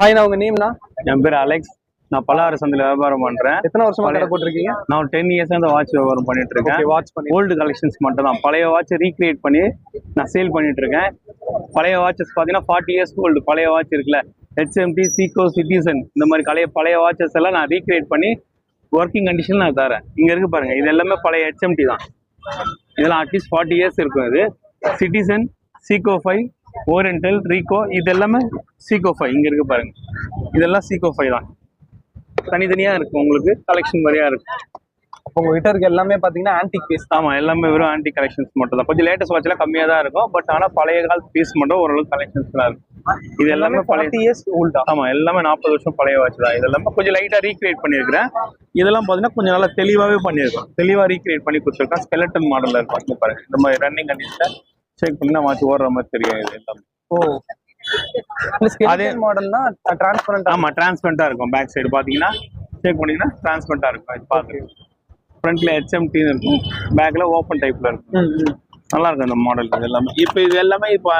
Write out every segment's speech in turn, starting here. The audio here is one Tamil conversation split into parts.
ஹாய், நான் உங்க நேம்னா? என் பேர் அலெக்ஸ். நான் பலகார சந்தையில் வியாபாரம் பண்றேன். எத்தனை வருஷமா கடை போட்டிருக்கீங்க? நான் ஒரு 10 இயர்ஸா இந்த வாட்ச் வியாபாரம் பண்ணிட்டு இருக்கேன். வாட்ச் பண்ணி ஓல்டு கலெக்ஷன்ஸ் மட்டும் தான். பழைய வாட்ச் ரீக்ரியேட் பண்ணி நான் சேல் பண்ணிட்டு இருக்கேன். பழைய வாட்சஸ் பார்த்தீங்கன்னா 40 இயர்ஸ் ஓல்டு பழைய வாட்ச் இருக்குல்ல, HMT, சீகோ, சிட்டிசன், இந்த மாதிரி பழைய வாட்சஸ் எல்லாம் நான் ரீக்ரியேட் பண்ணி ஒர்க்கிங் கண்டிஷன் நான் தரேன். இங்க இருக்கு பாருங்க, இது எல்லாமே பழைய HMT தான். இதெல்லாம் அட்லீஸ்ட் 40 இயர்ஸ் இருக்கும். இது சிட்டிசன், சீகோ 5, ஓரியன்டல், ரீகோ, இது எல்லாமே சீகோ 5. இங்க இருக்கு பாருங்க, இதெல்லாம் சீகோ 5 தான். தனித்தனியா இருக்கும், உங்களுக்கு கலெக்ஷன் மாதிரியா இருக்கும். உங்ககிட்ட இருக்க எல்லாமே பாத்தீங்கன்னா ஆன்டிக் பீஸ். ஆமா, எல்லாமே வெறும் ஆன்டிக் கலெக்ஷன்ஸ் மட்டும் தான். கொஞ்சம் லேட்டஸ்ட் வாட்ச்லாம் கம்மியா தான் இருக்கும், பட் ஆனா பழைய கால பீஸ் மட்டும் ஓரளவுக்கு கலெக்ஷன்ஸ்லாம் இருக்கும். இது எல்லாமே 40 இயர்ஸ் ஓல்டா? ஆமா, எல்லாமே 40 வருஷம் பழைய வாட்ச் தான். இதெல்லாமே கொஞ்சம் லைட்டா ரீக்ரியேட் பண்ணியிருக்கிறேன். இதெல்லாம் பாத்தீங்கன்னா கொஞ்சம் நல்லா தெளிவாவே பண்ணியிருக்கோம். தெளிவா ரீக்ரியேட் பண்ணி கொடுத்துருக்கேன். ஸ்கெலட்டன் மாடல்ல இருக்கும். இங்க பாருங்க, இந்த மாதிரி ரன்னிங் கண்டிஷன் செக் பண்ணி வாட்ச் ஓடுற மாதிரி தெரியும். இது எல்லாமே அதே மாடல்னா டிரான்ஸ்பரண்டா? ஆமா, டிரான்ஸ்பரண்டா இருக்கும். பேக் சைடு பாத்தீங்கன்னா செக் பண்ணீங்கன்னா டிரான்ஸ்பரண்டா இருக்கும். இது பாக்குறீங்க, ஃப்ரண்ட்ல HMT இருக்கும், பேக்ல ஓப்பன் டைப்ல இருக்கும். நல்லா இருக்கும் இந்த மாடல். இது எல்லாமே இது எல்லாமே இப்போ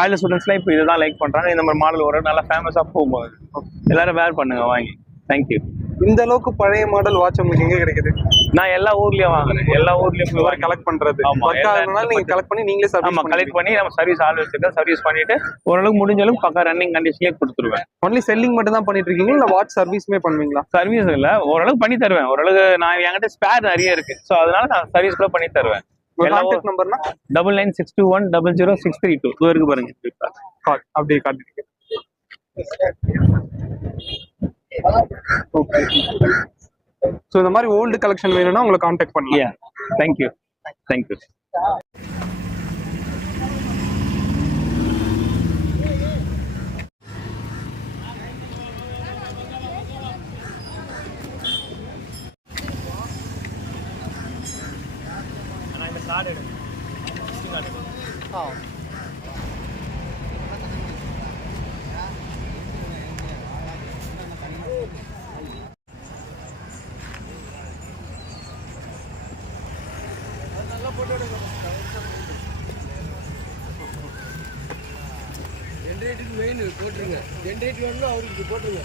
காலேஜ் ஸ்டூடெண்ட்ஸ்லாம் இப்போ இதுதான் லைக் பண்றாங்க. இந்த மாதிரி மாடல் ஒரு நல்லா ஃபேமஸா போகும்போது எல்லாரும் வேர் பண்ணுங்க, வாங்கி. தேங்க்யூ. இந்த அளவுக்கு பழைய மாடல் வாட்ச் உங்களுக்கு எங்க கிடைக்குது? நான் எல்லா ஊர்லயும் வாங்குறேன். எல்லா ஊர்லயும் போய் கலெக்ட் பண்றது. ஆமா, நீங்க கலெக்ட் பண்ணி நீங்களே சர்வீஸ். ஆமா, கலெக்ட் பண்ணி நம்ம சர்வீஸ் ஆள் வச்சுட்டு சர்வீஸ் பண்ணிட்டு ஓரளவுக்கு முடிஞ்ச அளவுக்கு பக்கா ரன்னிங் கண்டிஷன்லயே கொடுத்துருவேன். ஒன்லி செல்லிங் மட்டும் தான் பண்ணிட்டு இருக்கீங்களா, இல்ல வாட்ச் சர்வீஸ்மே பண்ணுவீங்களா? சர்வீஸ் இல்ல, ஓரளவுக்கு பண்ணி தருவேன். ஓரளவுக்கு நான் என்கிட்ட ஸ்பேர் நிறைய இருக்கு, ஸோ அதனால நான் சர்வீஸ் கூட பண்ணி தருவேன். கான்டாக்ட் நம்பர்னா 9962100632 இருக்கு பாருங்க. அப்படியே காட்டிட்டு. ஓகே. சோ இந்த மாதிரி ஓல்டு கலெக்ஷன் வேணும்னா உங்களை கான்டாக்ட் பண்ணலாம். தேங்க்யூ. தேங்க்யூ. ஜென்ரேட்டருக்கு மெயின் போட்டுருங்க. ஜென்ரேட்டர் வேணும்னா அவருக்கு போட்டுருங்க.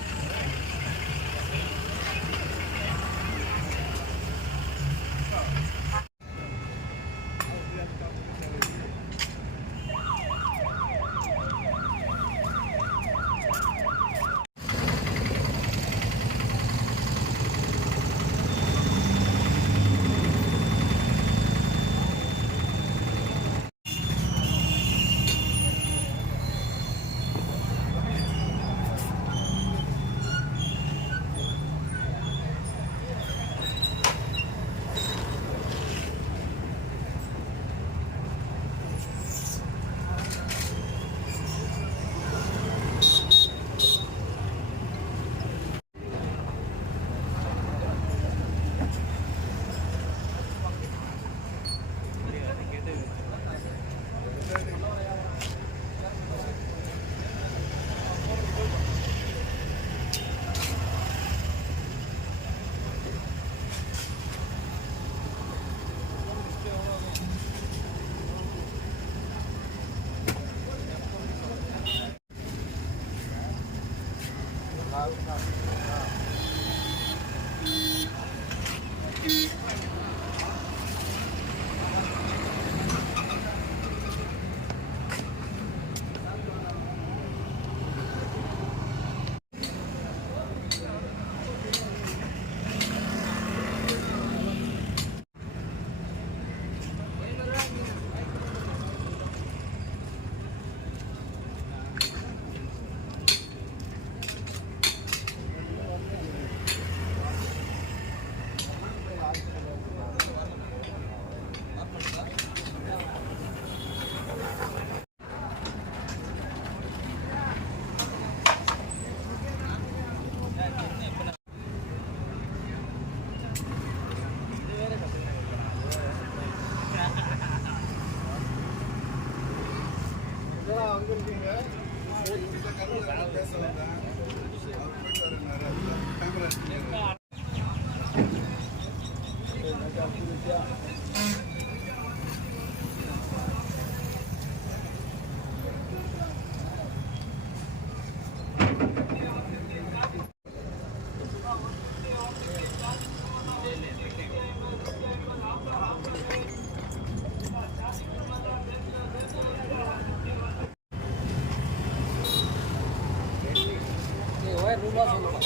ரூபா சொல்லணும்.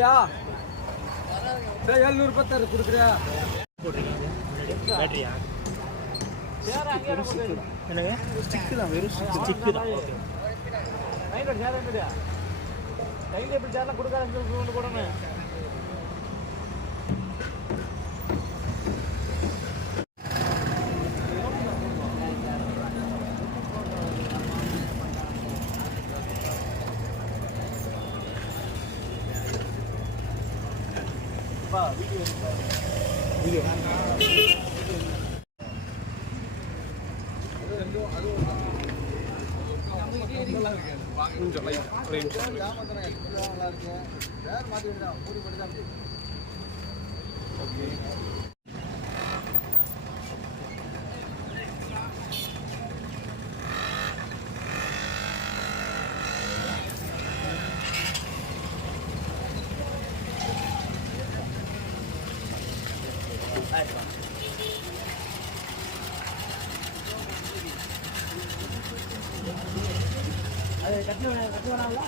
யா 710 கொடுக்குறியா? பேட்டரியா என்னங்க ஸ்டிக்கு தான், வெறும் ஸ்டிக்கு தான். ஓகே லைன் சேர் என்னடா லைன் எப்படி சேர்லாம் கொடுக்காத கூடணும். வீடியோ அது கட்டி வேணாம்ல.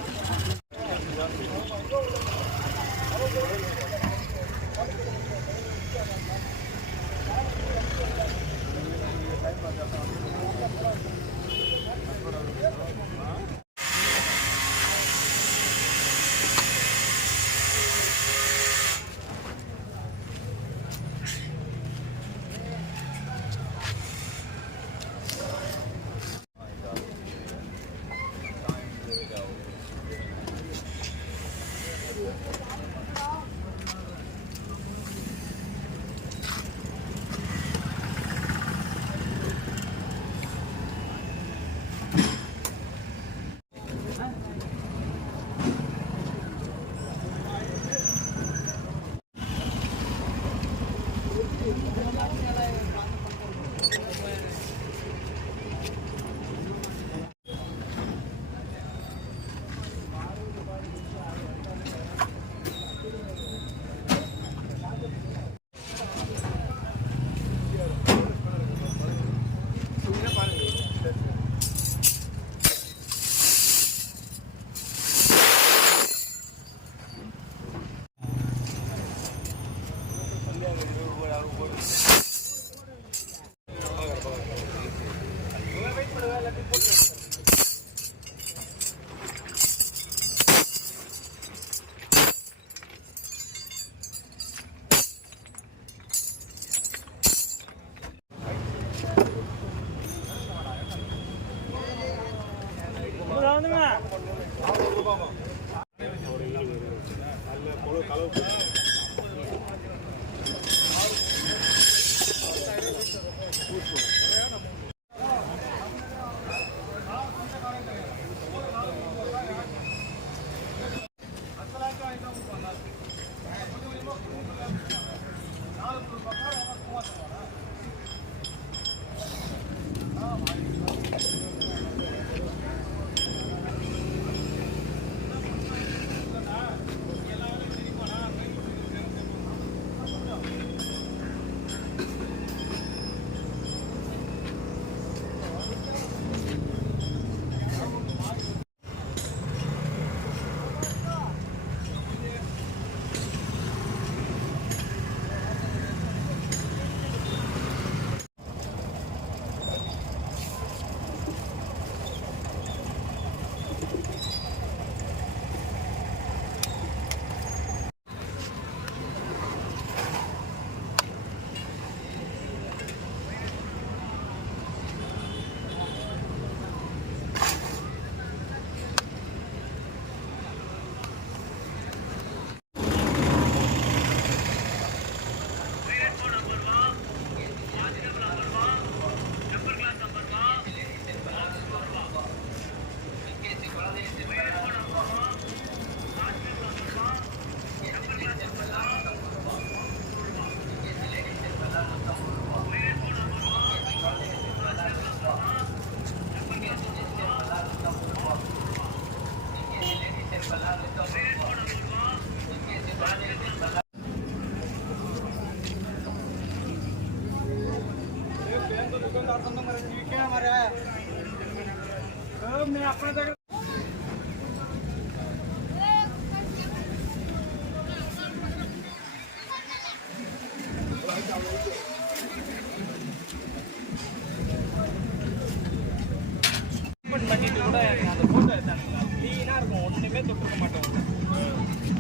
பண்ணிட்டு கூட அந்த போட்டோ எடுத்தானுங்களா க்ளீனாக இருக்கும் ஒன்றுமே தொட்டுக்க மாட்டோம்.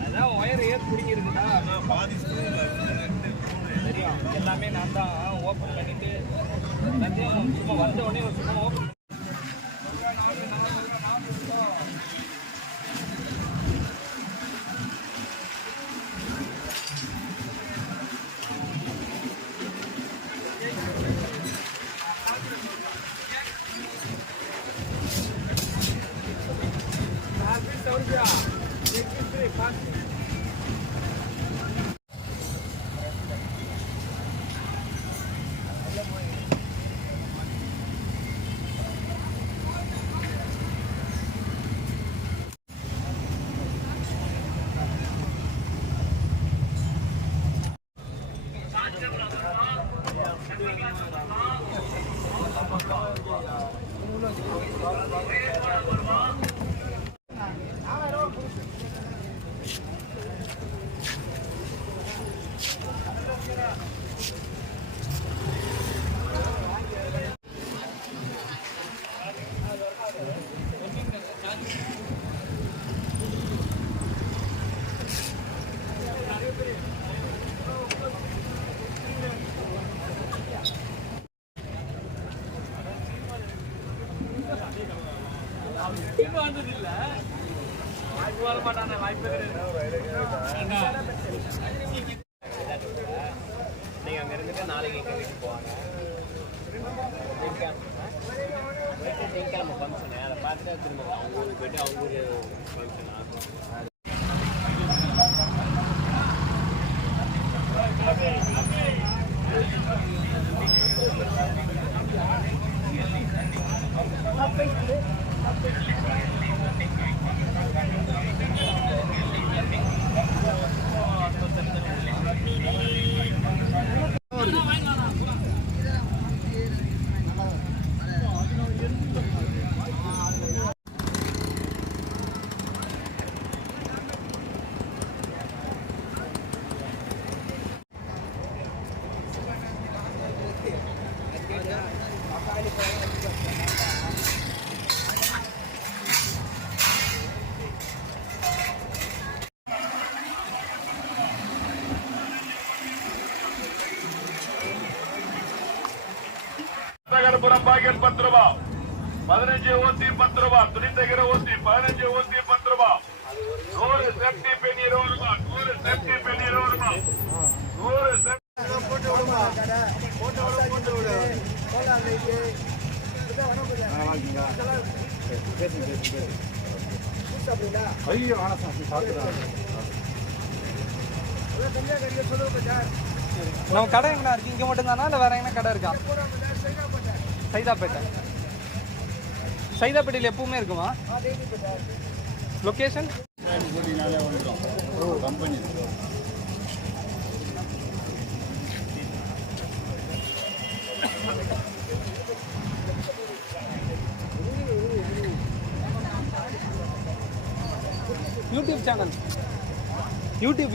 அதான் ஒயர் ஏர் பிடிங்கிருக்குதா தெரியும். எல்லாமே நான் தான் ஓப்பன் பண்ணிட்டு எல்லாத்தையும் சும்மா வந்த உடனே ஒரு சும்மா ஓப்பன் வந்ததில்லை. வாய்ப்பு வர மாட்டானே, வாய்ப்பு நீங்கள் அங்கே இருந்துட்டு நாளைக்கு எங்கள் வீட்டுக்கு போவாங்க. திங்கக்கிழமை ஃபங்க்ஷனு அதை பார்த்துட்டு திரும்ப அவங்க ஊருக்கு போய்ட்டு அவங்க ஊர் ஃபங்க்ஷனா. பாக்கெட் 10 ரூபாய், 15 ஊசி 10 ரூபாய், துணி தைக்கிற ஊசி 15 ஊசி 10 ரூபாய், 100 சேஃப்டி பென் 20 ரூபாய், 100 சேஃப்டி பென் 20 ரூபாய், 100 போட்டு விடுமா போட்டு விடு சோலார் லைட்டு இதுதான் வேணும் கொஞ்சம். இதெல்லாம் ஜூஸ் சாப்பிடுங்களா? அதான் தனியாக கறியை சொல்லுங்க சார். நம்ம கடை எங்கண்ணா இருக்கு? இங்கே மட்டும்தானா இல்லை வேற எங்கன்னா கடை இருக்கா? போடாமல் சார் சைதாப்பட்டேன். சைதாப்பேட்டை. சைதாப்பேட்டையில் எப்பவுமே இருக்குமா? Daily sir. Location? YouTube channel. YouTube